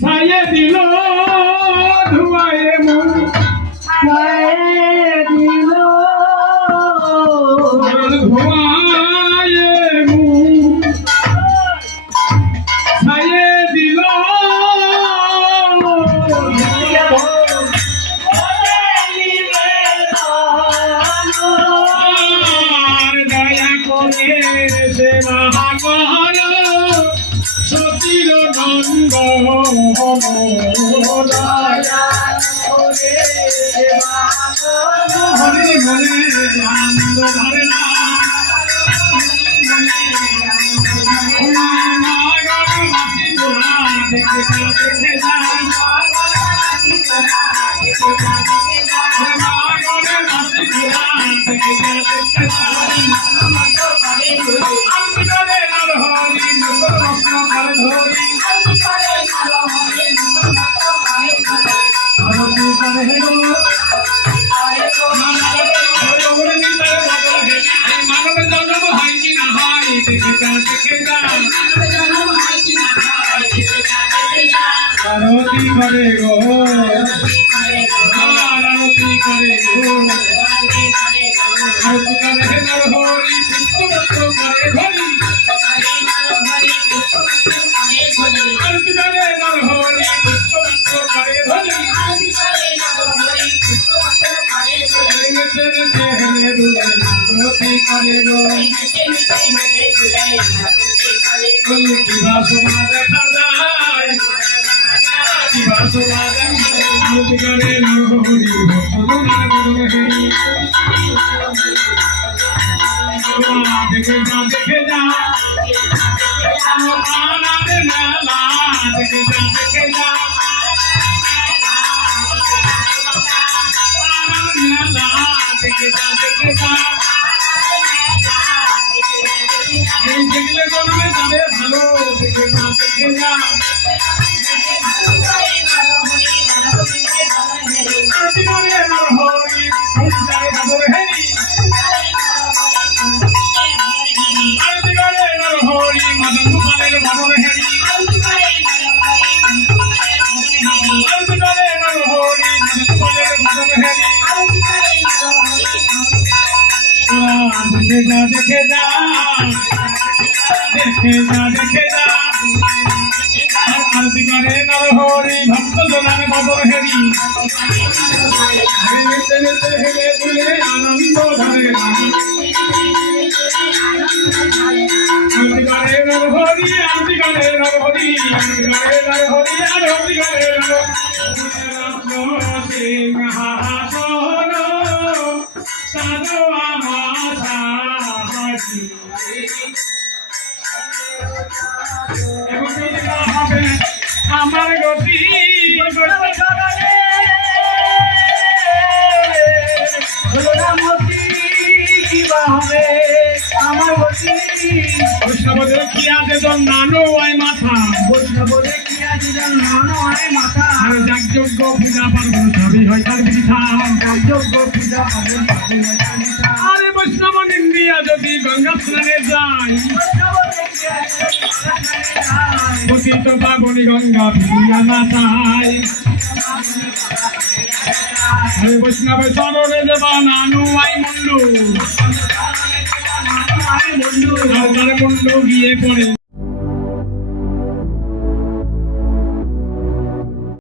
ছায়ে দিল ধুয়ায় মন। ধুয়ায়ে সতীর নন্দ হরে হরে আনন্দ ধরে না আরতি করে গো আরতি করে গো আরতি করে হরি পুষ্প করে হরি গেছে হেলে দুলে আরতি করে গো কিবা সোমা দেখা যায় কিবা সোমা দেখা যায় আরতি করে নর হরি ভক্তগণ হরি দেখে যা দেখে যা আনারে মেলা দেখে মেলা দেখে দেখে যা দেখে যা দেখে যা দেখে যা আরতি করে নর হরি ভক্ত জনার মদন হেরি হেলে হেলে দুলে আনন্দ ধরে আরতি করে নর হরি আরতি করে নর হরি আরতি করে নর হরি আরতি করে নর সিংহাসন আমার গতি বৈষ্ণব দেখিয়া নানো আই মাথা? বৈষ্ণবরে কি আছে যেন নানো আয় মাথা? আর যাগযজ্ঞ পূজা পার্বণ সবই হয় তার বৃথা পূজা আরে বৈষ্ণব নিন্দিয়া যদি গঙ্গা স্নানে যায়। নিত্য পাবনি গঙ্গা ফিরিয়া মাথায় হরে বৈষ্ণবের চরণে দেবা নানু আই মুন্ডু। মুন্ডু গিয়ে পড়ে।